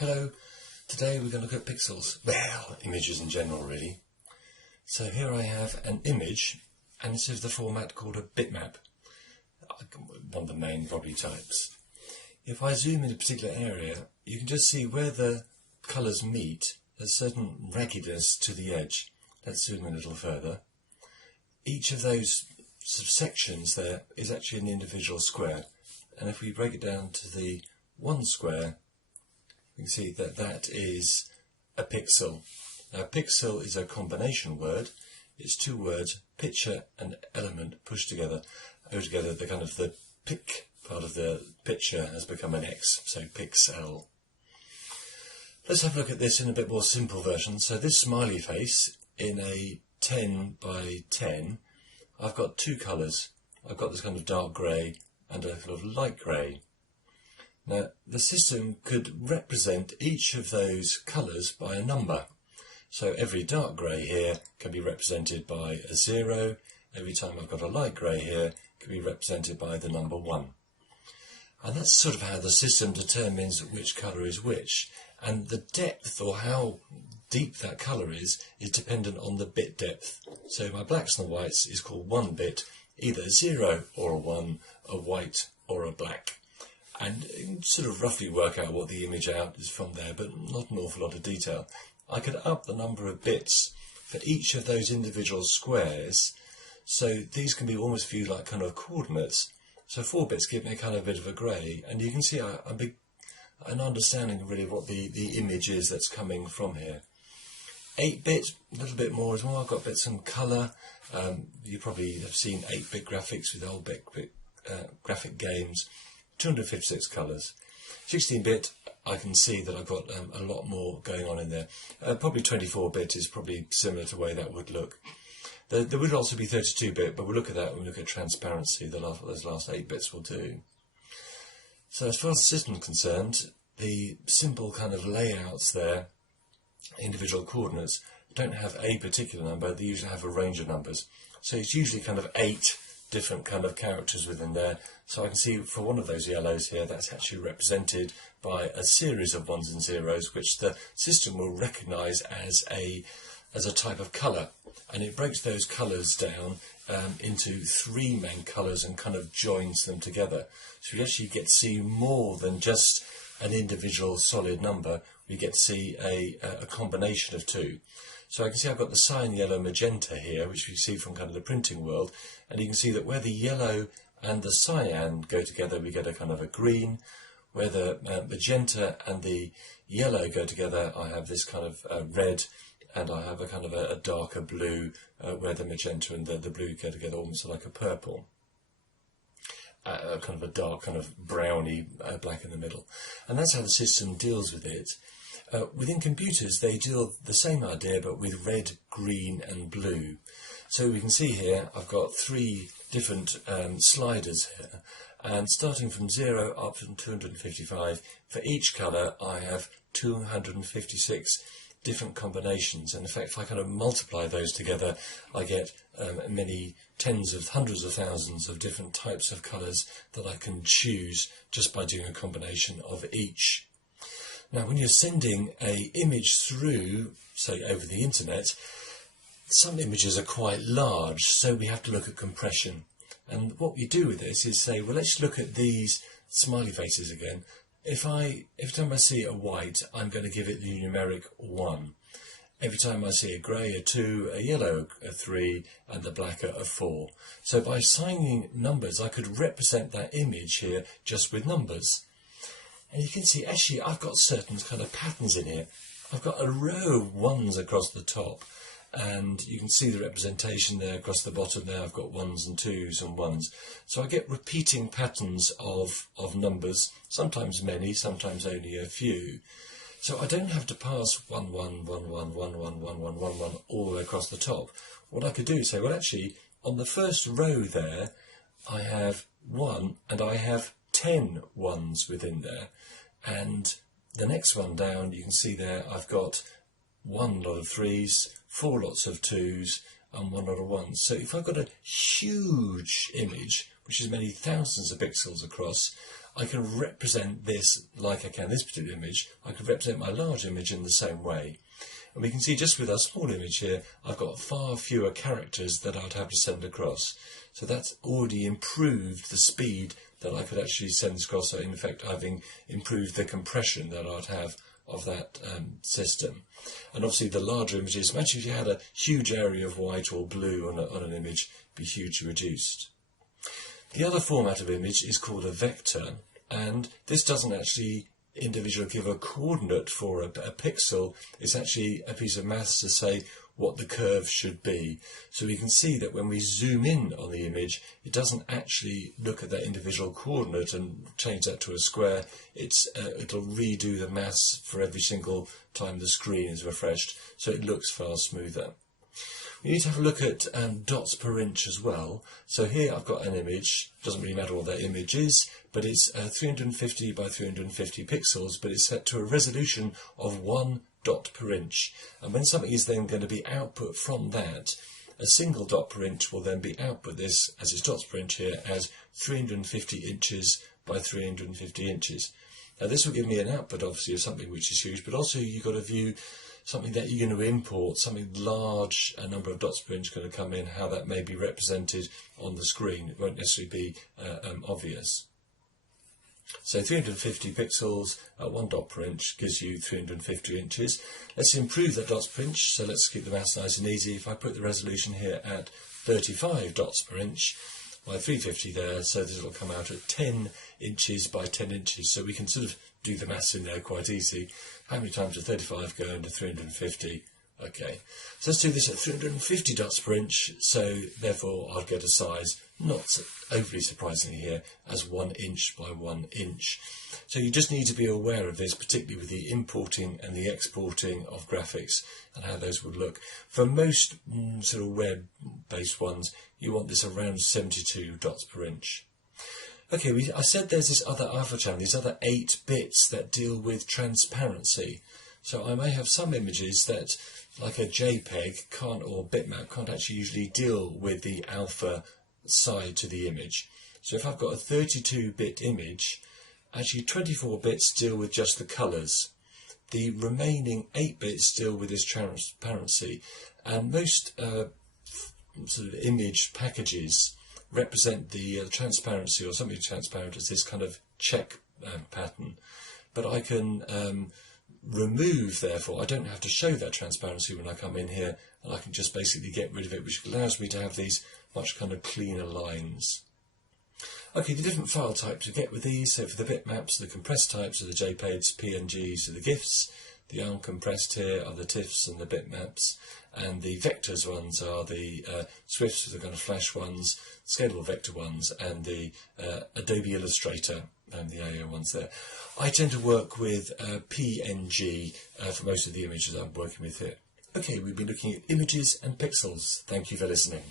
Hello, today we're going to look at pixels, well, images in general really. So here I have an image, and this is the format called a bitmap, one of the main probably types. If I zoom in a particular area, you can just see where the colours meet, there's certain raggedness to the edge. Let's zoom in a little further. Each of those sort of sections there is actually an individual square, and if we break it down to the one square, you can see that that is a pixel. Now, pixel is a combination word. It's two words, picture and element, pushed together. Together, the pic part of the picture has become an X, so pixel. Let's have a look at this in a bit more simple version. So this smiley face in a 10 by 10, I've got two colours. I've got this kind of dark grey and a kind of light grey. Now, the system could represent each of those colours by a number. So every dark grey here can be represented by a 0. Every time I've got a light grey here, it can be represented by the number 1. And that's sort of how the system determines which colour is which. And the depth, or how deep that colour is dependent on the bit depth. So my blacks and the whites is called 1 bit, either a 0 or a 1, a white or a black. And you can sort of roughly work out what the image out is from there, but not an awful lot of detail. I could up the number of bits for each of those individual squares, so these can be almost viewed like kind of coordinates. So 4 bits give me a kind of bit of a grey, and you can see an understanding really of what the image is that's coming from here. 8-bit, a little bit more as well. I've got bits and colour. You probably have seen 8-bit graphics with old graphic games. 256 colours. 16-bit, I can see that I've got a lot more going on in there. Probably 24-bit is probably similar to the way that would look. There would also be 32-bit, but we'll look at that when we look at transparency. Those last 8 bits will do. So as far as the system is concerned, the simple kind of layouts there, individual coordinates, don't have a particular number. They usually have a range of numbers. So it's usually kind of 8 different kind of characters within there. So I can see for one of those yellows here, that's actually represented by a series of 1s and 0s, which the system will recognise as a type of colour, and it breaks those colours down into 3 main colours and kind of joins them together. So we actually get to see more than just an individual solid number. We get to see a combination of 2. So I can see I've got the cyan, yellow, magenta here, which we see from kind of the printing world, and you can see that where the yellow and the cyan go together, we get a kind of a green. Where the magenta and the yellow go together, I have this kind of red, and I have a kind of a darker blue, where the magenta and the blue go together, almost like a purple. Kind of a dark, kind of browny black in the middle. And that's how the system deals with it. Within computers, they deal the same idea, but with red, green and blue. So we can see here, I've got 3 different sliders here, and starting from 0 up to 255, for each colour I have 256 different combinations, and in fact if I kind of multiply those together, I get many tens of hundreds of thousands of different types of colours that I can choose just by doing a combination of each. Now, when you're sending an image through, say, over the internet, some images are quite large, so we have to look at compression. And what we do with this is say, well, let's look at these smiley faces again. Every time I see a white, I'm going to give it the numeric 1. Every time I see a grey, a 2, a yellow, a 3, and a black, a 4. So by assigning numbers, I could represent that image here just with numbers. And you can see, actually, I've got certain kind of patterns in here. I've got a row of 1s across the top, and you can see the representation there across the bottom there. I've got 1s and 2s and 1s. So I get repeating patterns of numbers, sometimes many, sometimes only a few. So I don't have to pass 1, 1, 1, 1, 1, 1, 1, 1, 1, 1 all the way across the top. What I could do is say, well, actually, on the first row there, I have 1, and I have 10 1s within there, and the next one down, you can see there I've got 1 lot of 3s, 4 lots of 2s and 1 lot of 1s. So if I've got a huge image, which is many thousands of pixels across, I can represent this like I can this particular image. I can represent my large image in the same way. And we can see just with our small image here, I've got far fewer characters that I'd have to send across. So that's already improved the speed that I could actually send across. So in effect, having improved the compression that I'd have of that system. And obviously the larger images, imagine if you had a huge area of white or blue on an image, be hugely reduced. The other format of image is called a vector, and this doesn't actually individually give a coordinate for a pixel. It's actually a piece of maths to say what the curve should be. So we can see that when we zoom in on the image, it doesn't actually look at that individual coordinate and change that to a square. It'll redo the maths for every single time the screen is refreshed, so it looks far smoother. We need to have a look at dots per inch as well. So here I've got an image, doesn't really matter what that image is, but it's 350 by 350 pixels, but it's set to a resolution of 1 dot per inch. And when something is then going to be output from that, a single dot per inch will then be output this, as it's dots per inch here, as 350 inches by 350 inches. Now this will give me an output obviously of something which is huge, but also you've got to view something that you're going to import, something large, a number of dots per inch going to come in, how that may be represented on the screen. It won't necessarily be obvious. So 350 pixels at 1 dot per inch gives you 350 inches. Let's improve that dots per inch, so let's keep the maths nice and easy. If I put the resolution here at 35 dots per inch, by 350 there, so this will come out at 10 inches by 10 inches. So we can sort of do the maths in there quite easy. How many times does 35 go into 350? Okay, so let's do this at 350 dots per inch, so therefore I'll get a size, not overly surprisingly here, as 1 inch by 1 inch. So you just need to be aware of this, particularly with the importing and the exporting of graphics and how those would look. For most sort of web-based ones, you want this around 72 dots per inch. Okay, I said there's this other alpha channel, these other 8 bits that deal with transparency. So I may have some images that, like a JPEG can't, or Bitmap can't actually usually deal with the alpha side to the image. So if I've got a 32-bit image, actually 24 bits deal with just the colours. The remaining 8 bits deal with this transparency, and most sort of image packages represent the transparency or something transparent as this kind of check pattern. But I can remove, therefore, I don't have to show that transparency when I come in here, and I can just basically get rid of it, which allows me to have these much kind of cleaner lines. Okay, the different file types you get with these, so for the bitmaps, the compressed types are the JPEGs, PNGs are the GIFs, the uncompressed here are the TIFFs and the bitmaps, and the vectors ones are the SWIFTs, the kind of flash ones, scalable vector ones, and the Adobe Illustrator and the AO ones there. I tend to work with PNG for most of the images I'm working with here. Okay, we've been looking at images and pixels. Thank you for listening.